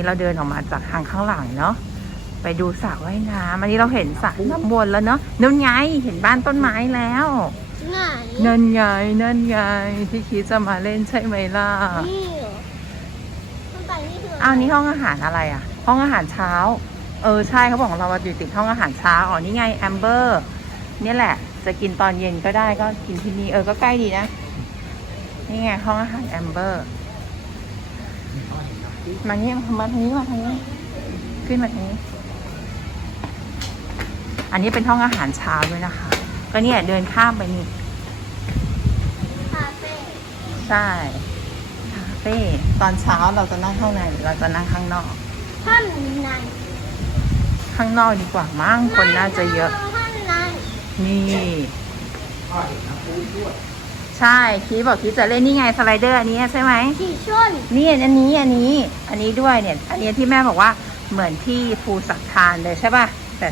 นี้เราเดินออกมาจากทางข้างหลังเนาะไปดูสระว่ายน้ำอันนี้เราเห็นสระน้ำวนแล้วเนาะนั่นไงเห็นบ้านต้นไม้แล้วไหนนั่นไงนั่นไงที่คิดจะมาเล่นใช่ไหมล่ะนี่เหรอมันไปนี่คืออ้าวนี่ห้องอาหารอะไรอะ ห้องอาหารเช้า เออใช่เขาบอกเราอยู่ติดห้องอาหารเช้าอ๋อนี่ไงแอมเบอร์นี่แหละ จะกินตอนเย็นก็ได้ก็กินที่นี่เออก็ใกล้ดีนะ นี่ไงห้องอาหารแอมเบอร์ มานี่มาทางนี้มาทางนี้ ขึ้นมาทางนี้ อันนี้เป็นห้องอาหารเช้าด้วยนะคะ ก็เนี่ยเดินข้ามไปนี่คาเฟ่ใช่คาเฟ่ตอนเช้าเราจะนั่งข้างในหรือเราจะนั่งข้างนอกท่านในข้างนอกดีกว่ามั้งคนน่าจะเยอะท่านในนี่ ใช่คีบอกคีจะเล่นนี่ไงสไลเดอร์อันนี้ใช่ไหมขี่ชนนี่อันนี้อันนี้อันนี้ด้วยเนี่ย อันนี้ที่แม่บอกว่าเหมือนที่ภูสักทานเลยใช่ป่ะแต่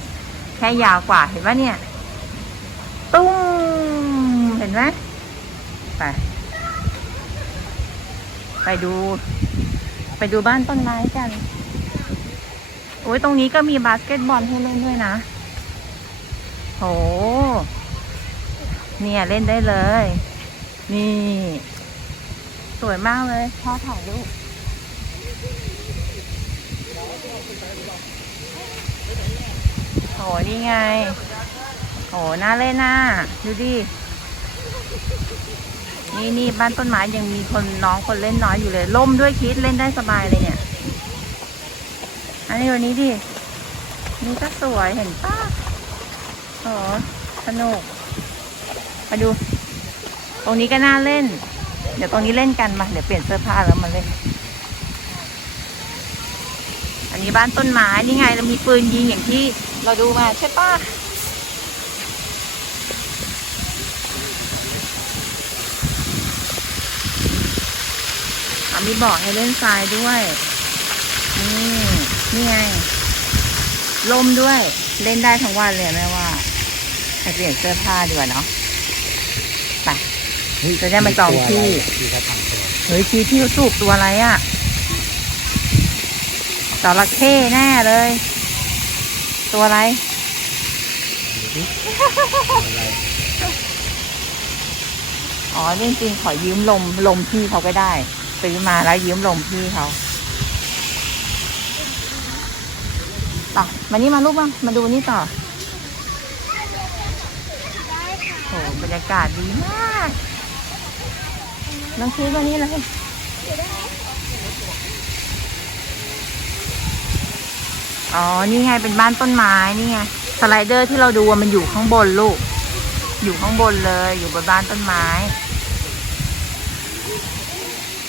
แค่ยาวกว่าเห็นป่ะเนี่ย ตุ้มเห็นไหมไปไปดู ไปดูบ้านต้นไม้กันโอ้ยตรงนี้ก็มีบาสเกตบอลให้เล่นด้วยนะโหเนี่ยเล่นได้เลย นี่ สวยมากเลยพ่อถ่ายรูปโหนี่ไงโหน่าเล่นน่ะดูดิ นี่นี่บ้านต้นไม้ยังมีคนน้องคนเล่นน้อยอยู่เลย ล่มด้วยคิดเล่นได้สบายเลยเนี่ย อันนี้วันนี้ดิ นี่ก็สวยเห็นป้าโหสนุก มาดู รงนี้ก็น่าเล่น เดี๋ยวตรงนี้เล่นกันมา เดี๋ยวเปลี่ยนเสื้อผ้าแล้วมาเล่น อันนี้บ้านต้นไม้นี่ไงเรามีปืนยิงอย่างที่เราดูมาใช่ปะอามีบอกให้เล่นทรายด้วย นี่นี่ไงลมด้วย เล่นได้ทั้งวันเลยแม่ว่าไปเปลี่ยนเสื้อผ้าดีกว่าเนาะ จะได้มาจองที่เฮ้ยชีที่สูบตัวอะไรอะ่ะจระเข้แน่เลย ตัวอะไร อ๋อจริงๆขอยืมลมลมพี่เขาก็ได้ ซื้อมาแล้วยืมลมพี่เขาต่อมานี่มาลูกมามาดูนี่ต่อได้โหบรรยากาศดีมาก น้องคิดว่านี่เลยอ๋อ นี่ไงเป็นบ้านต้นไม้นี่ไงสไลเดอร์ที่เราดูมันอยู่ข้างบนลูก อยู่ข้างบนเลย อยู่บนบ้านต้นไม้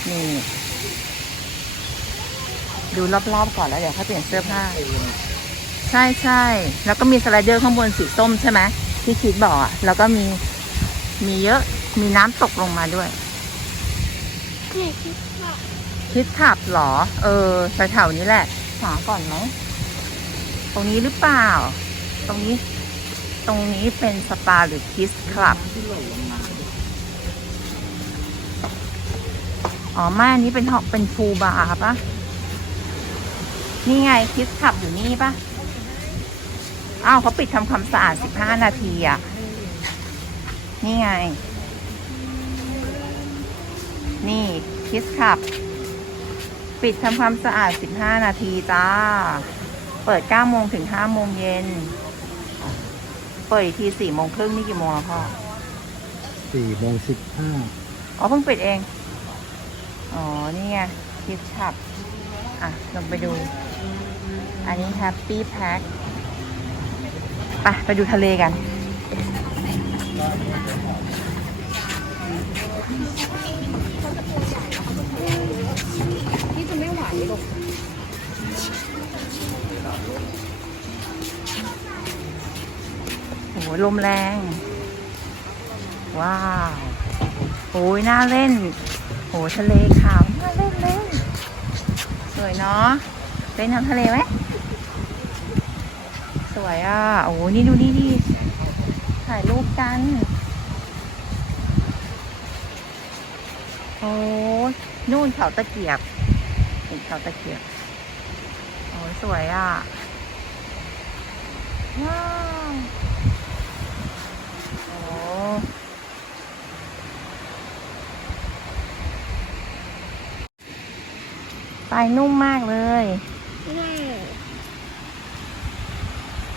นี่ ดูรอบๆก่อนแล้วเดี๋ยวเขาเปลี่ยนเสื้อผ้า ใช่ใช่แล้วก็มีสไลเดอร์ข้างบนสีส้มใช่ไหมที่คิดบอกอะแล้วก็มีมีเยอะมีน้ำตกลงมาด้วย นี่คิดว่าคิดขับเหรอ เออแถวๆนี้แหละหาก่อนไหมตรงนี้หรือเปล่า ตรงนี้ ตรงนี้เป็นสปาหรือคิสคลับ อ๋อไม่อันนี้เป็นหอกเป็นพูลบาร์ปะนี่ไงคิสขับอยู่นี่ปะอ้าวเขาปิดทำความสะอาดสิบห้านาทีอะ นี่ไง นี่คิสขับ ปิดทำความสะอาด 15 นาทีจ้า เปิด 9 โมงถึง 5 โมงเย็น เปิดอีกที 4 โมงครึ่งนี่กี่โมงแล้วพ่อสี่โมงสิบห้าอ๋อเพิ่งปิดเอง อ๋อ นี่ไงคิดขับ อะลองไปดู อันนี้แฮปปี้แพ็คไปไปดูทะเลกัน พี่จะไม่ไหวหรอกโอ้โหลมแรง ว้าว โอ้ยน่าเล่นโหทะเลขาวน่าเล่นเลยสวยเนาะเล่นน้ำทะเลไหมสวยอะ โอ้นี่ดูนี่ดิถ่ายรูปกัน โอ้ยนู่นเขาตะเกียบเห็นเขาตะเกียบสวยอะ ว้าวโอ้ปลายนุ่มมากเลยนี่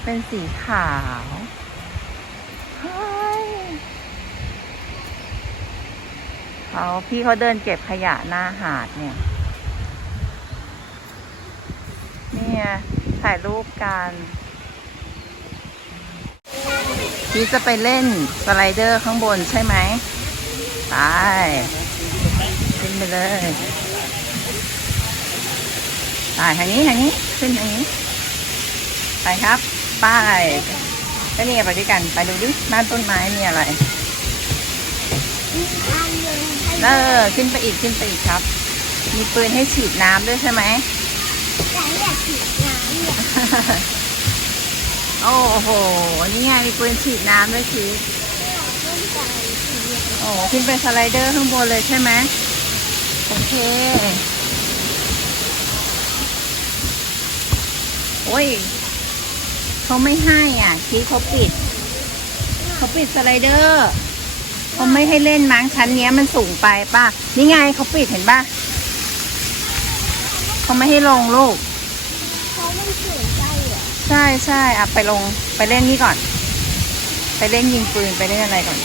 เป็นสีขาวเฮ้ย เขาพี่เขาเดินเก็บขยะหน้าหาดเนี่ย เนี่ยถ่ายรูปกัน พี่จะไปเล่นสไลเดอร์ข้างบนใช่ไหมไปขึ้นไปเลยไปทางนี้ทางนี้ขึ้นทางนี้ ไปครับ ไปก็นี่ไปด้วยกัน ไปดูดิบ้านต้นไม้มีอะไรอัน เดียวให้เออ ขึ้นไปอีกขึ้นไปอีกครับ มีปืนให้ฉีดน้ำด้วยใช่ไหมแต่อยากฉีดน้ำอยากโอ้โห นี่ไงมีปืนฉีดน้ำด้วยชีสเล่นใจฉีดโอ้โหขึ้นไปสไลเดอร์ข้างบนเลยใช่ไหมโอเค โอ้ยเขาไม่ให้อะชีสเขาปิด เขาปิดสไลเดอร์ เขาไม่ให้เล่นมั้งชั้นเนี้ยมันสูงไปป่ะ นี่ไงเขาปิดเห็นป่ะเขาไม่ให้ลงลูกเขาไม่เสียใจเหรอ ใช่ใช่อะไปลงไปเล่นนี่ก่อน ไปเล่นยิงปืนไปเล่นอะไรก่อน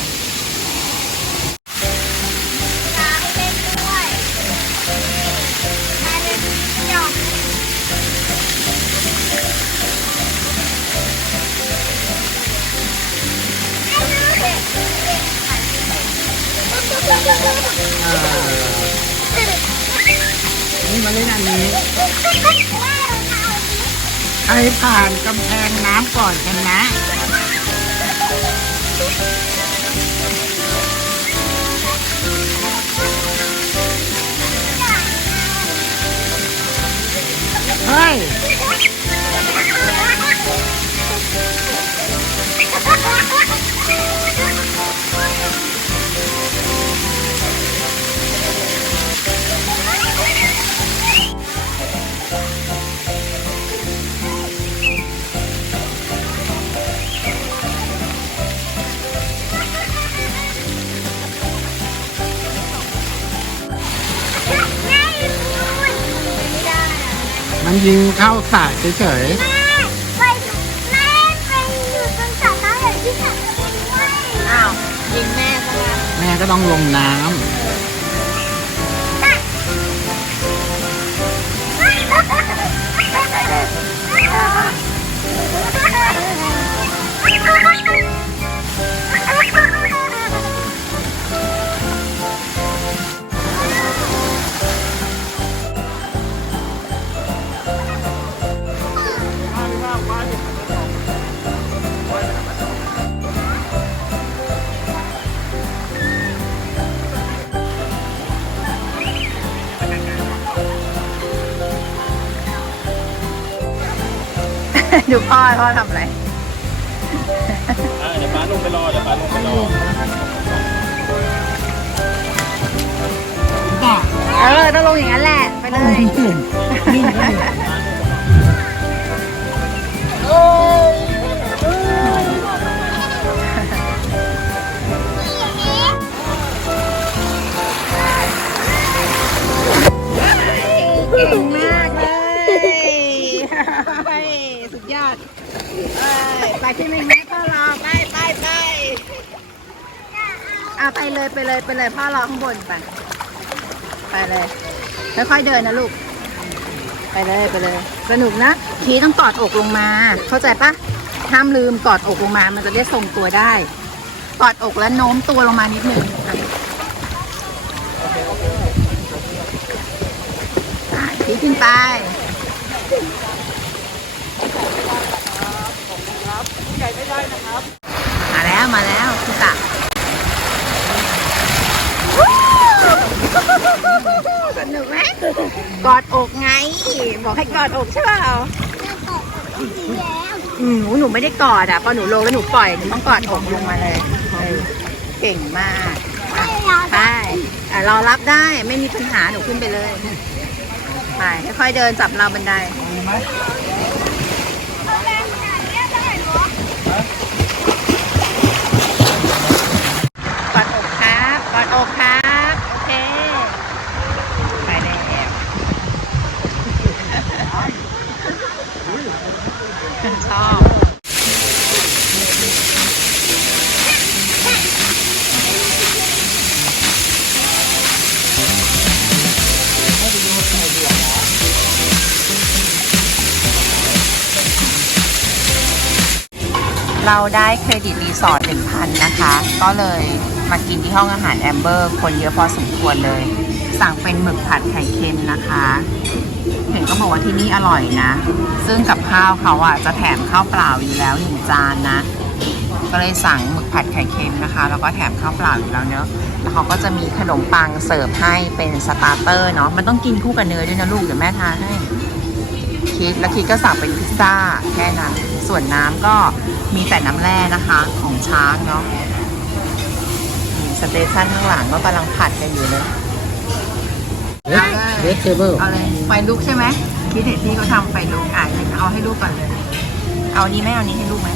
นี่มาเล่นอันนี้ใครผ่านกำแพงน้ำก่อนชนะเฮ้ย มันยิงเข้าสระเฉยอ้าวยิงแม่ซะละๆแม่ก็ต้องลงน้ำ ดูพ่อพ่อทำอะไรอ่าเดี๋ยวป้าลงไปรอเดี๋ยวป้าลงไปรอเออต้องลงอย่างนั้นแหละ ไปเลยนิ่งก็หนึ่งเก่งมากเลยสุดยอดเอ้ย ไปที่หนึ่งไหมพ่อรอไปไปไปเอะไปเลยไปเลยไปเลยพ่อรอข้างบนไปไปเลยค่อยๆเดินนะลูก ไปเลยไปเลย สนุกนะทีต้องกอดอกลงมา เข้าใจปะห้ามลืมกอดอกลงมา มันจะได้ทรงตัวได้ กอดอกแล้วโน้มตัวลงมานิดหนึ่งทีขึ้นไป มาแล้วมาแล้วคุณตะสนุกไหมกอดอกไง บอกให้กอดอกใช่เปล่าอืมหนูหนูไม่ได้กอดอะพอหนูลงแล้วหนูปล่อยหนูต้องกอดอกลงมาเลยเออเก่งมากใช่อะรอรับได้ไม่มีปัญหาหนูขึ้นไปเลย ไปค่อยๆเดินจับราวบันได เราได้เครดิตรีสอร์ท1,000 นะคะ ก็เลยมากินที่ห้องอาหารแอมเบอร์ คนเยอะพอสมควรเลย สั่งเป็นหมึกผัดไข่เค็มนะคะ เห็นก็บอกว่าที่นี่อร่อยนะ ซึ่งกับข้าวเขาอะจะแถมข้าวเปล่าอยู่แล้วหนึ่งจานนะ ก็เลยสั่งหมึกผัดไข่เค็มนะคะ แล้วก็แถมข้าวเปล่าอยู่แล้วเนอะแล้วเขาก็จะมีขนมปังเสิร์ฟให้เป็นสตาร์เตอร์เนาะ มันต้องกินคู่กับเนยด้วยนะลูกเดี๋ยวแม่ทาให้คิดแล้วคิดก็สั่งเป็นพิซซ่าแค่นั้น ส่วนน้ำก็ มีแต่น้ำแร่นะคะของช้างเนาะนี่สเตชันข้างหลังก็กำลังผัดกันอยู่เลยเวสเทเบิลเอาเลยไฟลุกใช่ไหมคิดเห็นพี่เขาทำไฟลุกอะเอาให้ลูกก่อนเลย เอานี้ไหมเอานี้ให้ลูกไหม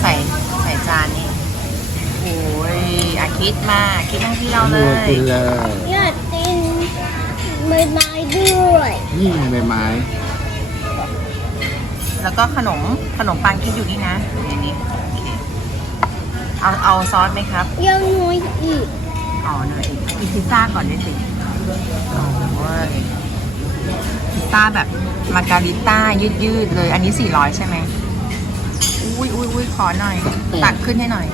ใส่ใส่จานนี้โอ้ยอาคิดมาคิดทั้งที่เราเลยกินเลยอยากกินใบไม้ด้วย นี่ใบไม้ แล้วก็ขนมขนมปังคิดอยู่นี่นะอยู่ในนี้โอเคเอาเอาซอสไหมครับยังน้อยอีกอ๋อเนยกินพิซซ่าก่อนด้วยสิโอ้ยพิซซ่าแบบมาการิต้ายืดๆเลย อันนี้ 400 ใช่ไหมอุ้ยอุ้ยอุ้ยขอหน่อย ตักขึ้นให้หน่อย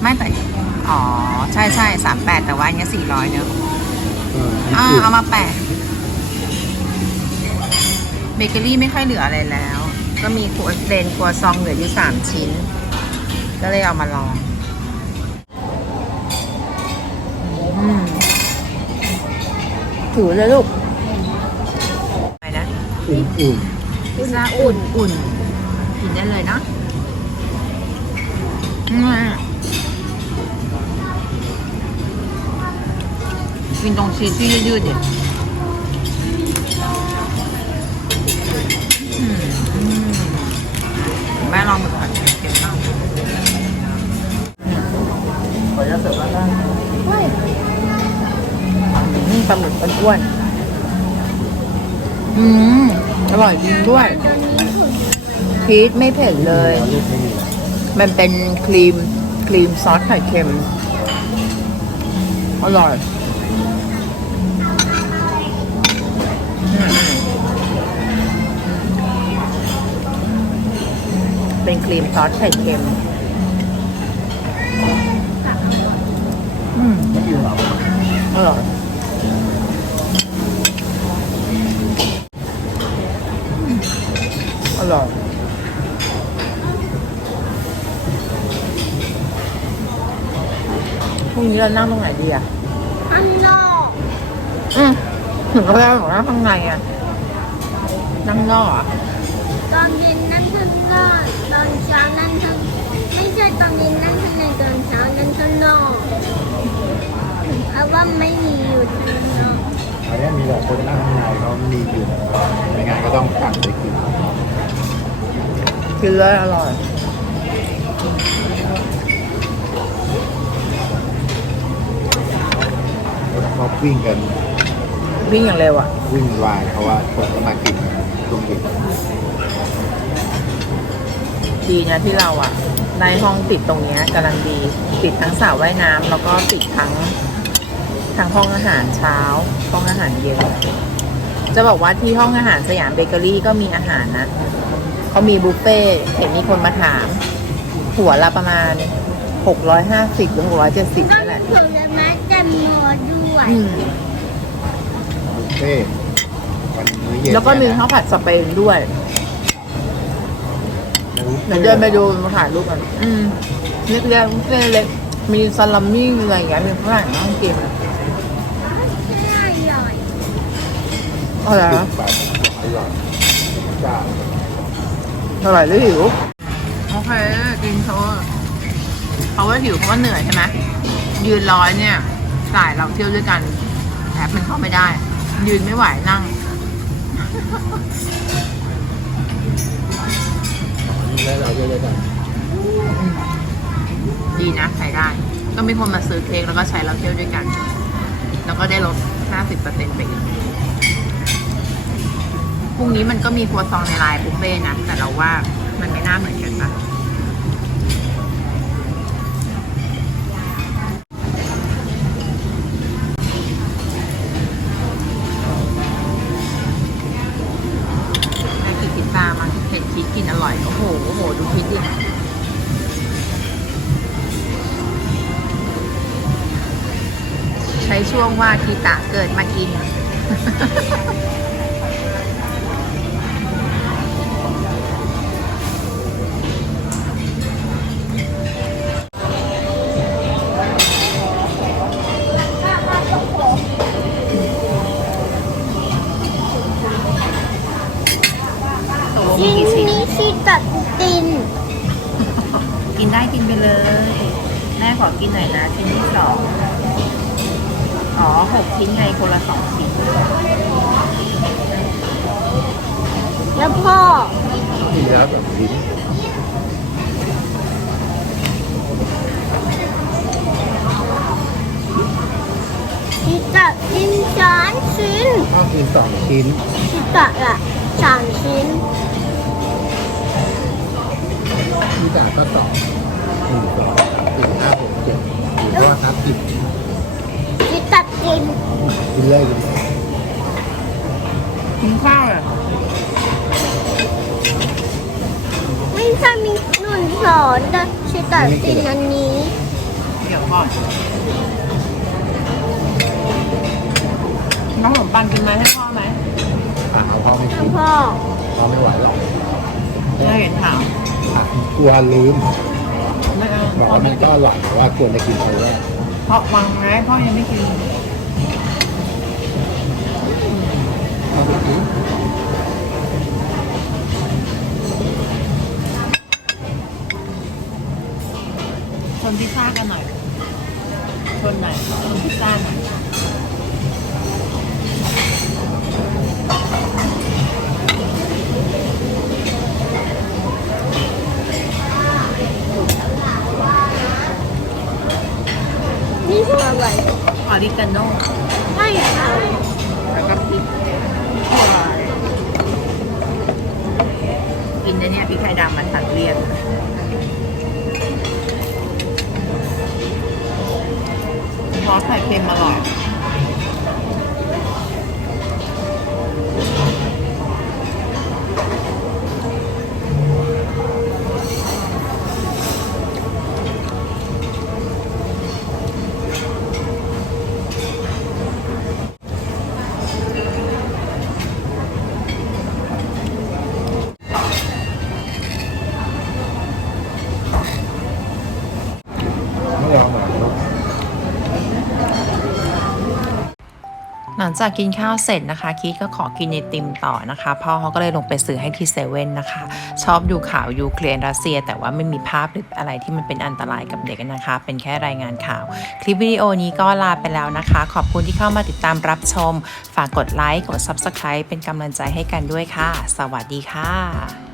ไม่แต่อ๋อ ใช่ใช่สามแปดแต่ว่าอันเนี้สี่ร้อยเนอะเอออ่าอันนี้เอามาแปะเบเกอรี่ไม่ค่อยเหลืออะไรแล้ว ก็มีครัวเรนครัวซองเหลืออยู่สามชิ้น ก็เลยเอามาลองอืมถือเลยลูกไปนะอุ่นพิซซ่าอุ่นอุ่นกินได้เลยเนาะอืมกินตรงชีสที่ยืดๆดิอืมอืม แม่ลองดูก่อนเก็บบ้างขออนุญาตเสิร์ฟด้านล่างนี่ปลาหมึกอ้วนๆอืมอร่อยจริงด้วยชีสไม่เผ็ดเลย มันเป็นครีมครีมซอสไข่เค็ม อร่อย อืม เป็นครีมซอสไข่เค็ม อืมไม่กินหรออร่อยอืมอร่อยพรุ่งนี้เรานั่งตรงไหนดีอะข้างนอกอืมถึงก็แล้วบอกว่าข้างในอะนั่งนอกอะ ตอนเย็นนั่นข้างนอกตอนเช้านั่นข้างไม่ใช่ตอนเย็นนั่นข้างในตอนเช้านั่นข้างนอกเพราะว่าไม่มีอยู่ข้างนอกอันนี้มีแบบคนนั่งข้างในเขามีอยู่ไม่งั้นก็ต้องสั่งไปกินกินเลยอร่อยเขาวิ่งกัน วิ่งอย่างเร็วอะ วิ่งวายเพราะว่าคนก็มากินตรงนี้ ดีนะที่เราอะได้ห้องติดตรงเนี้ยกำลังดี ติดทั้งสระว่ายน้ำแล้วก็ติดทั้งทั้งห้องอาหารเช้า ห้องอาหารเย็นจะบอกว่าที่ห้องอาหารสยามเบเกอรี่ก็มีอาหารนะเขามีบุฟเฟ่ต์เห็นมีคนมาถาม หัวละประมาณ 650หรือ670ต้นั่นนแหละผลไม้จะมีด้วยอืมบุฟเฟ่ต์วันมื้อเย็นแล้วก็มีข้าวผัดสเปนด้วย เดี๋ยวเดินไปดูมาถ่ายรูปกันอืมเล็กๆเฟ่ต์เล็กมีซาลามี่อะไรอย่างเงี้ยมีฝรั่งนั่งกินอร่อยอร่อยสินะบบอร่อยจ้าอร่อยด้วยหิวโอเคกินโชว์เพราะว่าหิวเพราะว่าเหนื่อยใช่ไหมยืนร้อยเนี่ยสายเราเที่ยวด้วยกันแอปมันเข้าไม่ได้ ยืนไม่ไหวนั่ง ได้เราเยอะๆกันดีนะใช้ได้ก็มีคนมาซื้อเค้กแล้วก็ใช้เราเที่ยวด้วยกัน แล้วก็ได้ลด 50%ไปอีกพรุ่งนี้มันก็มีครัวซองในไลน์บุฟเฟ่นะ แต่เราว่ามันไม่น่าเหมือนกันปะ ช่วงว่าทีตะเกิดมากิน ชีตัดตินสามชิ้นข้าวกินสองชิ้นชีตัดละสามชิ้นที่จ่ายก็สองหนึ่งสองสามสี่ห้าหกเจ็ดหรือว่านับกินชีตัดตินกินเลยกินกินข้าวอะไม่ใช่มีหนุนสอนแต่ชีตัดตินอันนี้ เดี๋ยวก่อน น้องขนมปังกินไหมให้พ่อไหมอะเอาพ่อไม่แล้กิวนพ่อพ่อไม่ไหวหรอกไม่เห็นถามอะกลัวลืมไม่เอาบอกว่ามันก็อร่อยแต่ว่าควรจะกินคนแรกเพราะวางไว้พ่อยังไม่กินเอาไปกินชนพิซซ่ากันหน่อยชนหน่อยชนพิซซ่าหน่อย นี่คื อะไรออริกาโน่ไม่เอาแล้วก็พริกกินนะเนี่ยพริกไทยดำมันตัดเลี่ยนซอสไข่เค็มอร่อย ลังจากกินข้าวเสร็จนะคะคีดก็ขอกินไอติมต่อนะคะ พ่อเขาก็เลยลงไปซื้อให้ที่เซเว่นนะคะ ชอบดูข่าวยูเครนรัสเซีย แต่ว่าไม่มีภาพหรืออะไรที่มันเป็นอันตรายกับเด็กนะคะ เป็นแค่รายงานข่าว คลิปวิดีโอนี้ก็ลาไปแล้วนะคะ ขอบคุณที่เข้ามาติดตามรับชม ฝากกดไลค์กด Subscribe เป็นกำลังใจให้กันด้วยค่ะ สวัสดีค่ะ